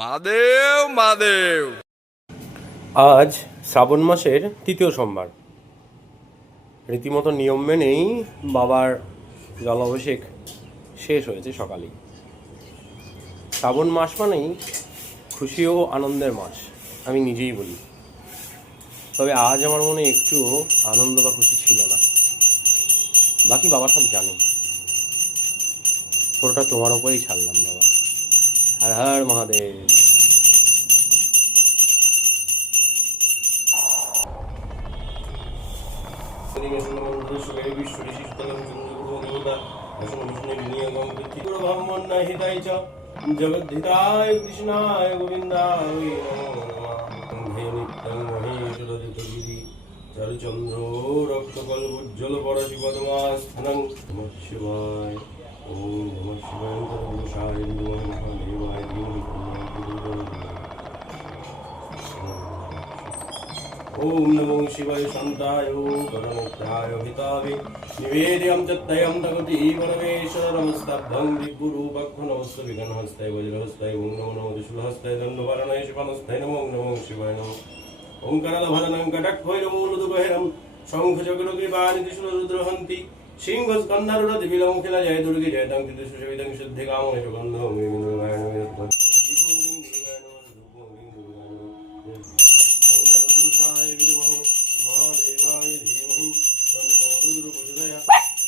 মাদেও মাদেও। আজ শ্রাবণ মাসের তৃতীয় সোমবার। রীতিমতো নিয়ম মেনেই বাবার জলাভিষেক শেষ হয়েছে সকালেই। শ্রাবণ মাস মানেই খুশি ও আনন্দের মাস, আমি নিজেই বলি। তবে আজ আমার মনে একটু আনন্দ বা খুশি ছিল না। বাকি বাবা সব জানে। পুরোটা তোমার ওপরেই ছাড়লাম বাবা। হর হর মহাদেব। জগদ্ধিতায় কৃষ্ণায় গোবিন্দায় চন্দ্র রক্তকল্প উজ্জ্বল পরশি পদ্মাস্থানং নমঃ শিবায়। ওম নমঃ শিবায় তদুষায় মহাদেবায় ওম নমো শিবায় শান্তায় করণেত্রায় হিতাবে নিবেদ্যং তত্তয়ং তগতি পরমেশ্বর নমস্তভ্যং দিগ্গুরুপক্ষ নমস্ত বিঘ্নহস্তায় বজ্রহস্তায় ওম নমো নমো ত্রিশূলহস্তায় দণ্ডপারণায় শিবানস্তায় নমো নমো শিবায় নমঃ ওঙ্কারালভরণং কটাক্ষৈরমূলদুগহেরং শঙ্খচক্র কৃপাণি ত্রিশূল রুদ্রহন্তি সিংহ স্কন্ধারুঢ় দিবিলং খিলা জয় দুর্গে জয়তং তিতিসুষবিদং শুদ্ধি কাময় সুগন্ধং